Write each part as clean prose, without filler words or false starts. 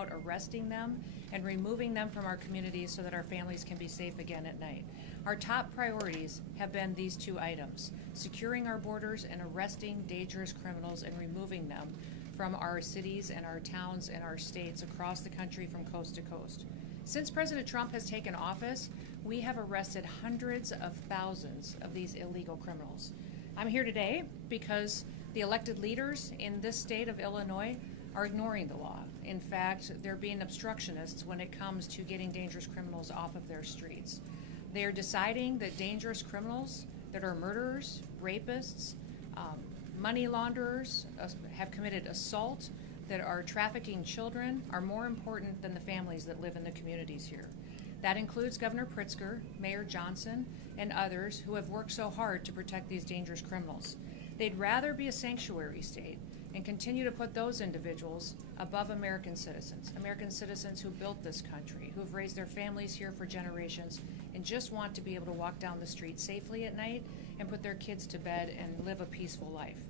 out, arresting them, and removing them from our communities so that our families can be safe again at night. Our top priorities have been these two items: securing our borders and arresting dangerous criminals and removing them from our cities and our towns and our states across the country from coast to coast. Since President Trump has taken office, we have arrested hundreds of thousands of these illegal criminals. I'm here today because the elected leaders in this state of Illinois are ignoring the law. In fact, they're being obstructionists when it comes to getting dangerous criminals off of their streets. They are deciding that dangerous criminals that are murderers, rapists, money launderers, have committed assault, that are trafficking children, are more important than the families that live in the communities here. That includes Governor Pritzker, Mayor Johnson, and others who have worked so hard to protect these dangerous criminals. They'd rather be a sanctuary state and continue to put those individuals above American citizens who built this country, who've raised their families here for generations, and just want to be able to walk down the street safely at night and put their kids to bed and live a peaceful life.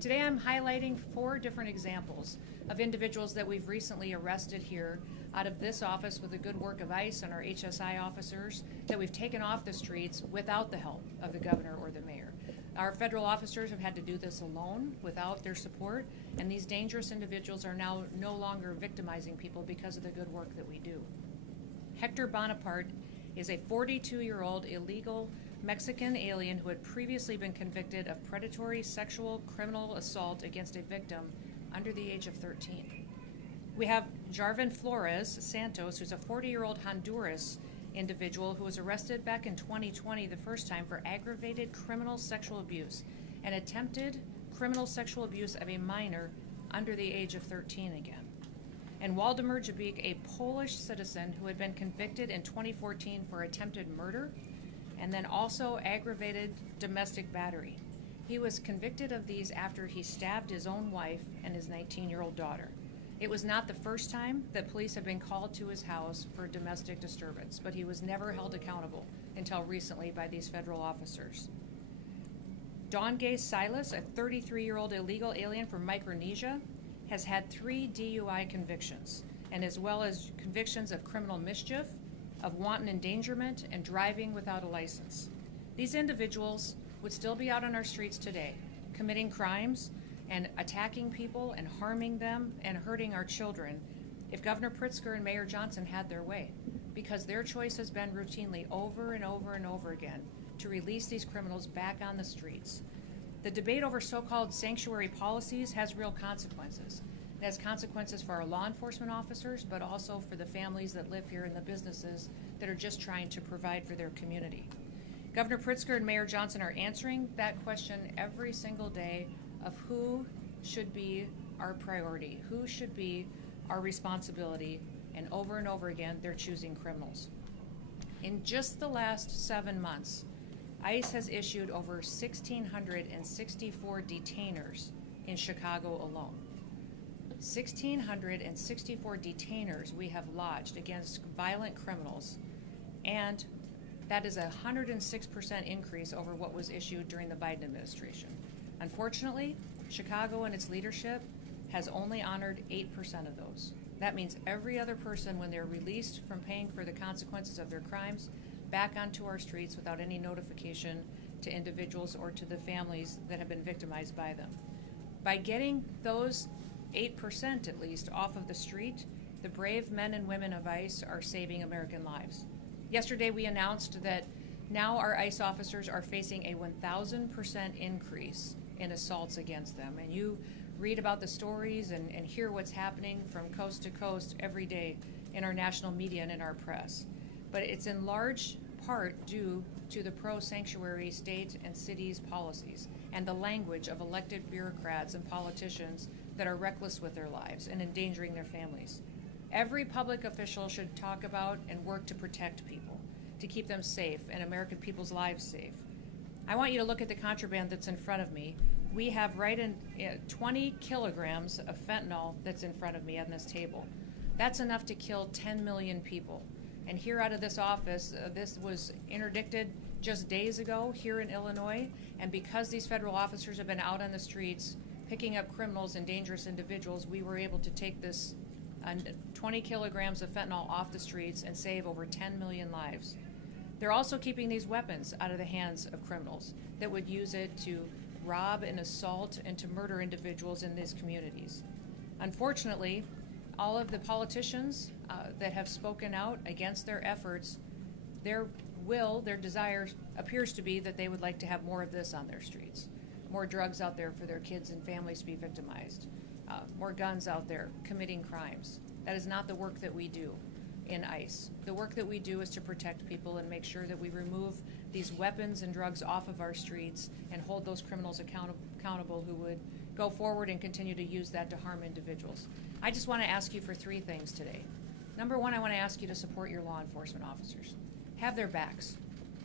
Today I'm highlighting 4 different examples of individuals that we've recently arrested here out of this office with the good work of ICE and our HSI officers that we've taken off the streets without the help of the governor or the mayor. Our federal officers have had to do this alone without their support, and these dangerous individuals are now no longer victimizing people because of the good work that we do. Hector Bonaparte is a 42-year-old illegal Mexican alien who had previously been convicted of predatory sexual criminal assault against a victim under the age of 13. We have Jarvin Flores Santos, who's a 40-year-old Honduras individual who was arrested back in 2020 the first time for aggravated criminal sexual abuse and attempted criminal sexual abuse of a minor under the age of 13 again. And Waldemar Jabik, a Polish citizen who had been convicted in 2014 for attempted murder and then also aggravated domestic battery. He was convicted of these after he stabbed his own wife and his 19-year-old daughter. It was not the first time that police had been called to his house for domestic disturbance, but he was never held accountable until recently by these federal officers. Dongay Silas, a 33-year-old illegal alien from Micronesia, has had 3 DUI convictions, and as well as convictions of criminal mischief, of wanton endangerment, and driving without a license. These individuals would still be out on our streets today, committing crimes and attacking people and harming them and hurting our children if Governor Pritzker and Mayor Johnson had their way, because their choice has been routinely over and over and over again to release these criminals back on the streets. The debate over so-called sanctuary policies has real consequences. It has consequences for our law enforcement officers, but also for the families that live here and the businesses that are just trying to provide for their community. Governor Pritzker and Mayor Johnson are answering that question every single day of who should be our priority, who should be our responsibility, and over again, they're choosing criminals. In just the last 7 months, ICE has issued over 1,664 detainers in Chicago alone. 1,664 detainers we have lodged against violent criminals, and that is a 106% increase over what was issued during the Biden administration. Unfortunately, Chicago and its leadership has only honored 8% of those. That means every other person, when they're released from paying for the consequences of their crimes, back onto our streets without any notification to individuals or to the families that have been victimized by them. By getting those 8% at least off of the street, the brave men and women of ICE are saving American lives. Yesterday we announced that now our ICE officers are facing a 1,000% increase in assaults against them. And you read about the stories and hear what's happening from coast to coast every day in our national media and in our press. But it's in large part due to the pro-sanctuary state and cities policies and the language of elected bureaucrats and politicians that are reckless with their lives and endangering their families. Every public official should talk about and work to protect people, to keep them safe and American people's lives safe. I want you to look at the contraband that's in front of me. We have right in 20 kilograms of fentanyl that's in front of me on this table. That's enough to kill 10 million people. And here out of this office, this was interdicted just days ago here in Illinois, and because these federal officers have been out on the streets picking up criminals and dangerous individuals, we were able to take this 20 kilograms of fentanyl off the streets and save over 10 million lives. They're also keeping these weapons out of the hands of criminals that would use it to rob and assault and to murder individuals in these communities. Unfortunately, all of the politicians that have spoken out against their efforts, their desire appears to be that they would like to have more of this on their streets. More drugs out there for their kids and families to be victimized. More guns out there committing crimes. That is not the work that we do in ICE. The work that we do is to protect people and make sure that we remove these weapons and drugs off of our streets and hold those criminals accountable who would go forward and continue to use that to harm individuals. I just want to ask you for 3 things today. Number 1, I want to ask you to support your law enforcement officers. Have their backs.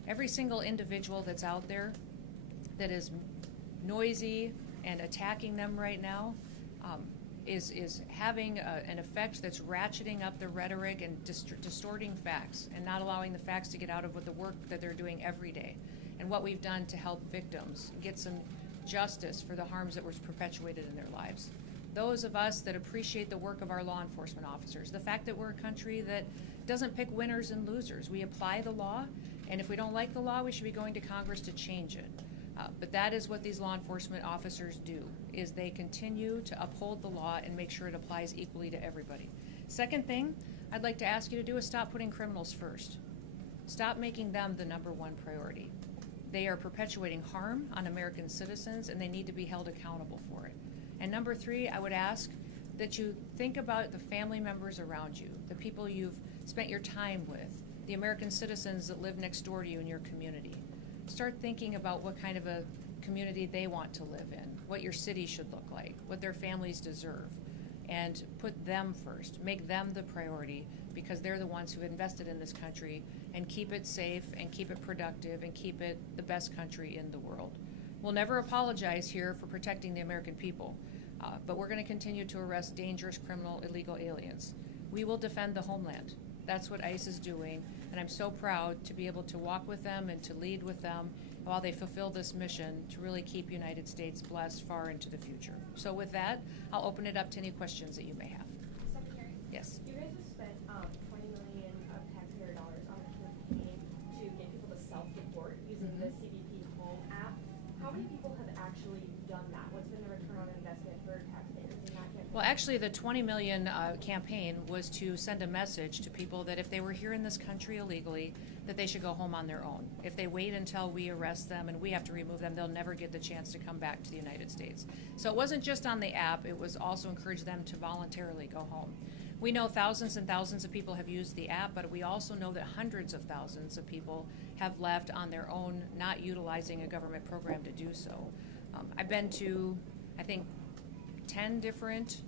Every single individual that's out there that is noisy and attacking them right now is having an effect that's ratcheting up the rhetoric and distorting facts and not allowing the facts to get out of what the work that they're doing every day and what we've done to help victims get some justice for the harms that were perpetuated in their lives. Those of us that appreciate the work of our law enforcement officers, the fact that we're a country that doesn't pick winners and losers. We apply the law, and if we don't like the law, we should be going to Congress to change it. But that is what these law enforcement officers do, is they continue to uphold the law and make sure it applies equally to everybody. Second thing I'd like to ask you to do is stop putting criminals first. Stop making them the number 1 priority. They are perpetuating harm on American citizens, and they need to be held accountable for it. And number 3, I would ask that you think about the family members around you, the people you've spent your time with, the American citizens that live next door to you in your community. Start thinking about what kind of a community they want to live in, what your city should look like, what their families deserve, and put them first. Make them the priority because they're the ones who invested in this country, and keep it safe and keep it productive and keep it the best country in the world. We'll never apologize here for protecting the American people, but we're going to continue to arrest dangerous criminal illegal aliens. We will defend the homeland. That's what ICE is doing, and I'm so proud to be able to walk with them and to lead with them while they fulfill this mission to really keep United States blessed far into the future. So with that, I'll open it up to any questions that you may have. Secretary? Yes. You guys have spent $20 million of taxpayer dollars on a campaign to get people to self-report using the CBP Home app. How many people have actually done that? What's been the return on investment for taxpayers in that campaign? Well, actually, the 20 million campaign was to send a message to people that if they were here in this country illegally, that they should go home on their own. If they wait until we arrest them and we have to remove them, they'll never get the chance to come back to the United States. So it wasn't just on the app, it was also encourage them to voluntarily go home. We know thousands and thousands of people have used the app, but we also know that hundreds of thousands of people have left on their own, not utilizing a government program to do so. I've been to, I think, 10 different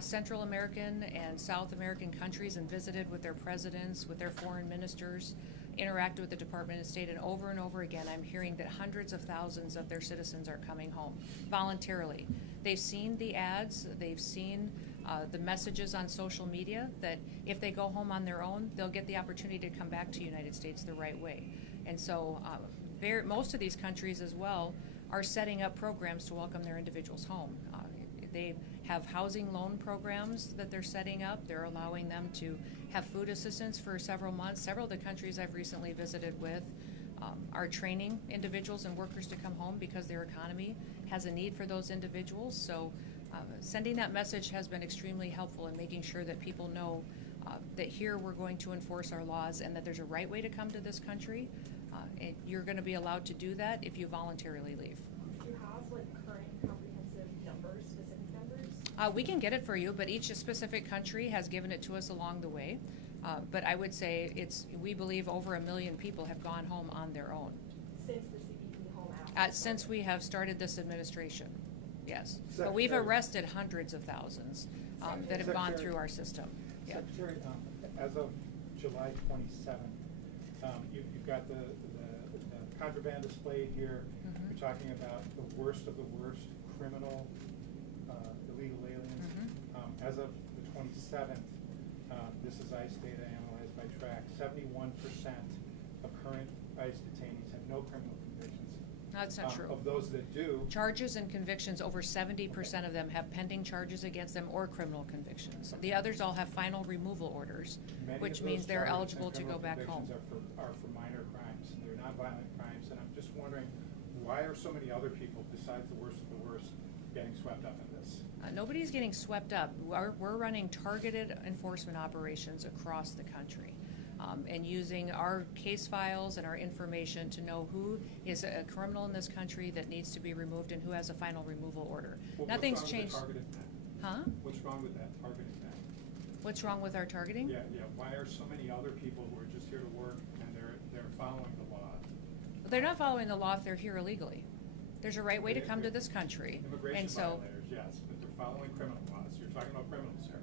Central American and South American countries and visited with their presidents, with their foreign ministers, interacted with the Department of State, and over again I'm hearing that hundreds of thousands of their citizens are coming home voluntarily. They've seen the ads, they've seen the messages on social media that if they go home on their own, they'll get the opportunity to come back to the United States the right way. And so most of these countries as well are setting up programs to welcome their individuals home. They have housing loan programs that they're setting up. They're allowing them to have food assistance for several months. Several of the countries I've recently visited with are training individuals and workers to come home because their economy has a need for those individuals. So sending that message has been extremely helpful in making sure that people know that here we're going to enforce our laws and that there's a right way to come to this country. And you're going to be allowed to do that if you voluntarily leave. Do you have current comprehensive numbers, specific numbers? We can get it for you, but each specific country has given it to us along the way. But I would say we believe over 1 million people have gone home on their own. Since the CBP Home app? Since we have started this administration, yes. Secretary, but we've arrested hundreds of thousands that have gone through our system. Yeah. Secretary, as of July 27th, you've got the contraband displayed here. Mm-hmm. You're talking about the worst of the worst criminal illegal aliens. Mm-hmm. As of the 27th, this is ICE data analyzed by TRAC, 71% of current ICE detainees have no criminal convictions. That's not true. Of those that do, Charges and convictions, over 70% of them have pending charges against them or criminal convictions. The others all have final removal orders, many which of means those they're charges eligible and to go criminal back home. convictions are for minor crimes. They're not violent crimes, and I'm just wondering, why are so many other people, besides the worst of the worst, getting swept up in this? Nobody's getting swept up. We're running targeted enforcement operations across the country. And using our case files and our information to know who is a criminal in this country that needs to be removed and who has a final removal order. Nothing's changed. Huh? What's wrong with that targeting thing? What's wrong with our targeting? Yeah. Why are so many other people who are just here to work and they're following the law? They're not following the law if they're here illegally. There's a right way to come to this country. Immigration And so, violators, yes, but they're following criminal laws. You're talking about criminals here.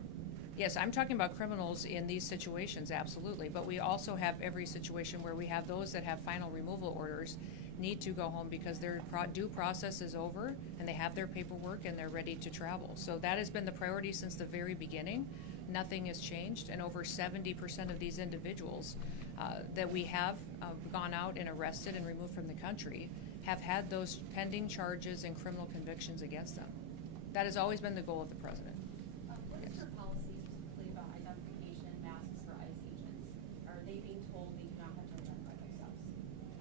yes, I'm talking about criminals in these situations, absolutely. But we also have every situation where we have those that have final removal orders need to go home because their due process is over and they have their paperwork and they're ready to travel. So that has been the priority since the very beginning. Nothing has changed, and over 70% of these individuals that we have gone out and arrested and removed from the country have had those pending charges and criminal convictions against them. That has always been the goal of the president. What is your policy specifically about identification and masks for ICE agents? Are they being told they do not have to identify themselves?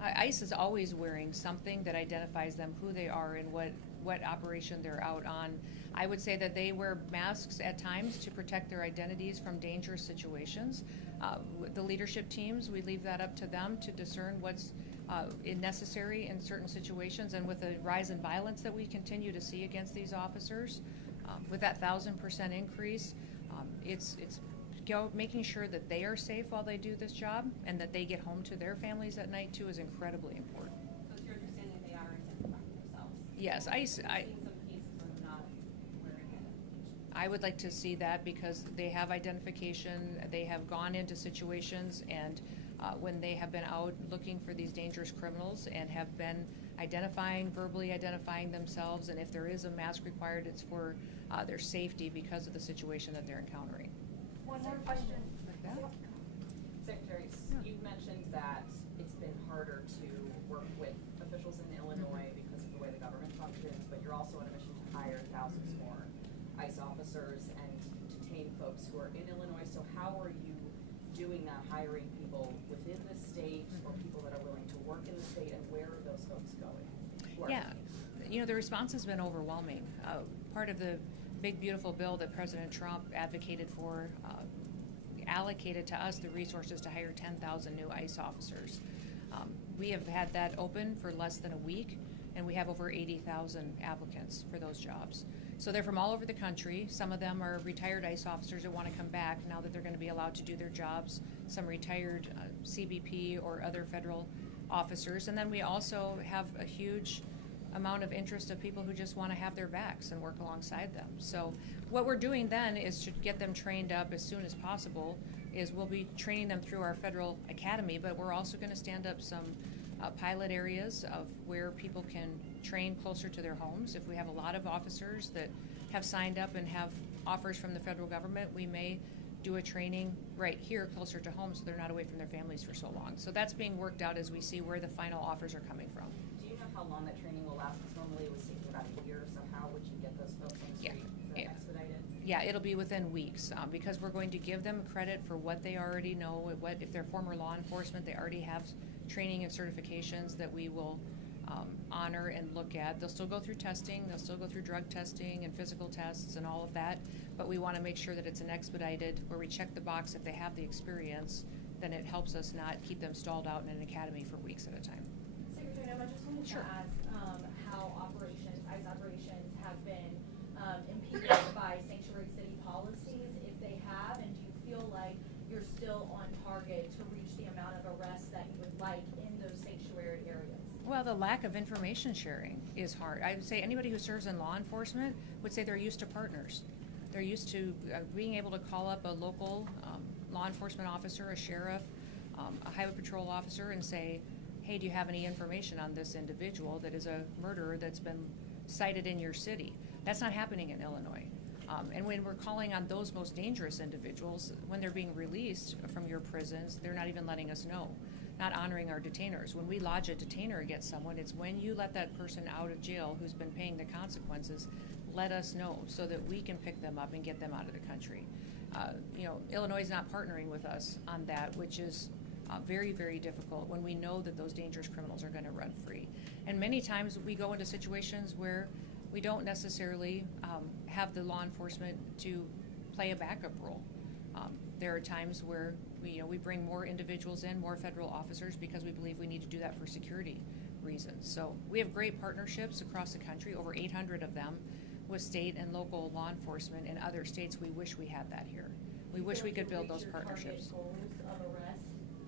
ICE is always wearing something that identifies them, who they are, and what operation they're out on. I would say that they wear masks at times to protect their identities from dangerous situations. The leadership teams, we leave that up to them to discern what's necessary in certain situations. And with the rise in violence that we continue to see against these officers, with that 1,000% increase, it's making sure that they are safe while they do this job and that they get home to their families at night too is incredibly important. So it's your understanding they are identifying themselves? Yes, We've seen some cases where they're not wearing identification. I would like to see that because they have identification, they have gone into situations, and when they have been out looking for these dangerous criminals and have been verbally identifying themselves, and if there is a mask required, it's for their safety because of the situation that they're encountering. One more question. Like that? Secretary, Yeah. you mentioned that it's been harder to work with officials in Illinois because of the way the government functions, but you're also on a mission to hire thousands more ICE officers and detain folks who are in Illinois. So how are you doing that, hiring people within the state or people that are willing to work in the state, and where are those folks going? who are Yeah, detained? the response has been overwhelming. Part of the big, beautiful bill that President Trump advocated for allocated to us the resources to hire 10,000 new ICE officers. We have had that open for less than a week, and we have over 80,000 applicants for those jobs. So they're from all over the country. Some of them are retired ICE officers that want to come back now that they're going to be allowed to do their jobs. Some retired CBP or other federal officers. And then we also have a huge amount of interest of people who just want to have their backs and work alongside them. So what we're doing then is to get them trained up as soon as possible. We'll be training them through our federal academy, but we're also going to stand up some pilot areas of where people can train closer to their homes. If we have a lot of officers that have signed up and have offers from the federal government, we may do a training right here closer to home so they're not away from their families for so long. So that's being worked out as we see where the final offers are coming from. Do you know how long that training will last? Because normally it was taking about a year, so how would you get those folks on the street? Is that expedited? Yeah, it'll be within weeks because we're going to give them credit for what they already know. If they're former law enforcement, they already have training and certifications that we will honor and look at. They'll still go through testing, they'll still go through drug testing and physical tests and all of that, but we want to make sure that it's an expedited, where we check the box if they have the experience, then it helps us not keep them stalled out in an academy for weeks at a time. Secretary Noem, I just wanted Sure. to ask how ICE operations have been impeded by sanctuary city policies, if they have, and do you feel like you're still on target to reach the amount of arrests that you would like in those sanctuary areas? Well, the lack of information sharing is hard. I would say anybody who serves in law enforcement would say they're used to partners. They're used to being able to call up a local law enforcement officer, a sheriff, a highway patrol officer, and say, hey, do you have any information on this individual that is a murderer that's been cited in your city? That's not happening in Illinois. And when we're calling on those most dangerous individuals, when they're being released from your prisons, they're not even letting us know. not honoring our detainers. When we lodge a detainer against someone, it's when you let that person out of jail who's been paying the consequences, let us know so that we can pick them up and get them out of the country. Illinois is not partnering with us on that, which is very, very difficult when we know that those dangerous criminals are going to run free. And many times we go into situations where we don't necessarily have the law enforcement to play a backup role. There are times where we bring more individuals in, more federal officers, because we believe we need to do that for security reasons. So we have great partnerships across the country, over 800 of them, with state and local law enforcement. In other states, we wish we had that here. We wish we could build those partnerships.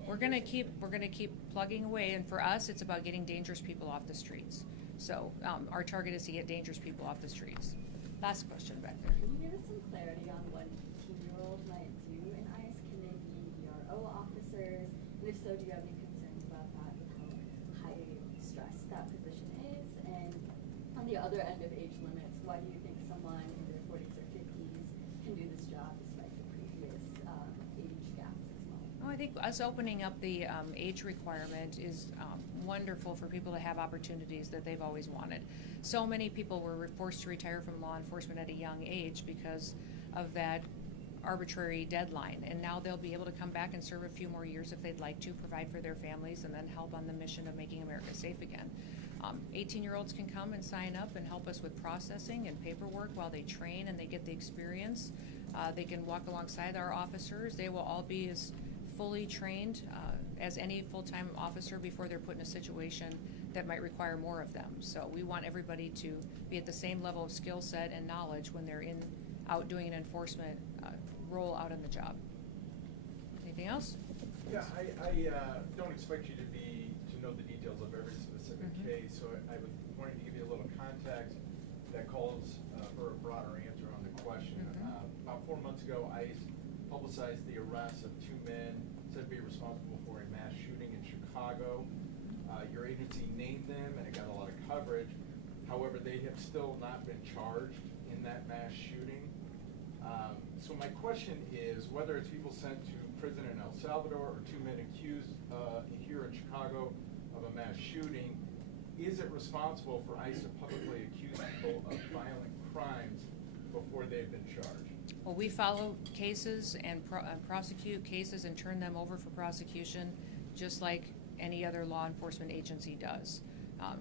We're gonna keep plugging away, and for us, it's about getting dangerous people off the streets. So our target is to get dangerous people off the streets. Last question back there. Can you give us some clarity on what an 18-year-old might do in ICE? Can they be DRO officers? And if so, do you have any concerns about that, with how high stress that position is? And on the other end of age limits, why do you think someone in their 40s or 50s can do this job despite the previous age gaps as well? I think us opening up the age requirement is wonderful for people to have opportunities that they've always wanted. So many people were forced to retire from law enforcement at a young age because of that arbitrary deadline, and now they'll be able to come back and serve a few more years if they'd like to, provide for their families, and then help on the mission of making America safe again. 18-year-olds can come and sign up and help us with processing and paperwork while they train and they get the experience. They can walk alongside our officers. They will all be as fully trained as any full-time officer before they're put in a situation that might require more of them. So we want everybody to be at the same level of skill set and knowledge when they're out doing an enforcement role out on the job. Anything else? Yeah, I don't expect you to know the details of every specific case, so I was wanting to give you a little context that calls for a broader answer on the question. About 4 months ago, ICE publicized the arrest of 2 men said to be responsible for a mass shooting in Chicago. Your agency named them and it got a lot of coverage. However, they have still not been charged in that mass shooting. So my question is whether it's people sent to prison in El Salvador or 2 men accused here in Chicago of a mass shooting, is it responsible for ICE to publicly accuse people of violent crimes before they've been charged? Well, we follow cases and prosecute cases and turn them over for prosecution just like any other law enforcement agency does.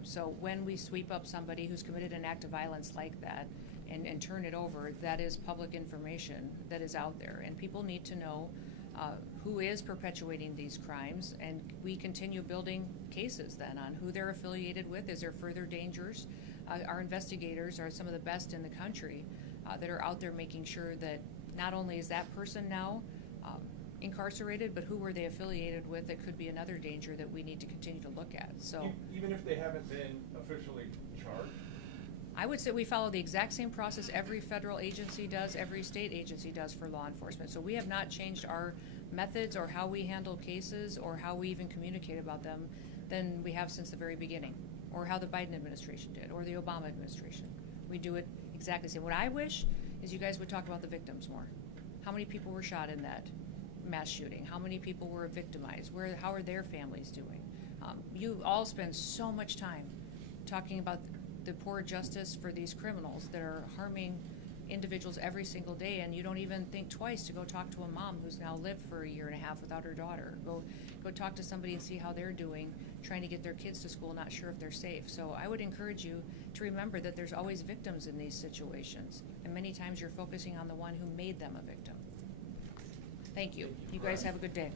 So when we sweep up somebody who's committed an act of violence like that and turn it over, that is public information that is out there. And people need to know who is perpetuating these crimes, and we continue building cases then on who they're affiliated with. Is there further dangers? Our investigators are some of the best in the country that are out there making sure that not only is that person now incarcerated, but who were they affiliated with that could be another danger that we need to continue to look at. So even if they haven't been officially charged? I would say we follow the exact same process every federal agency does, every state agency does for law enforcement. So we have not changed our methods or how we handle cases or how we even communicate about them than we have since the very beginning, or how the Biden administration did, or the Obama administration. We do it exactly the same. What I wish is you guys would talk about the victims more. How many people were shot in that mass shooting? How many people were victimized? How are their families doing? You all spend so much time talking about the poor justice for these criminals that are harming individuals every single day, and you don't even think twice to go talk to a mom who's now lived for a year and a half without her daughter. Go talk to somebody and see how they're doing, trying to get their kids to school, not sure if they're safe. So I would encourage you to remember that there's always victims in these situations, and many times you're focusing on the one who made them a victim. Thank you. You guys have a good day.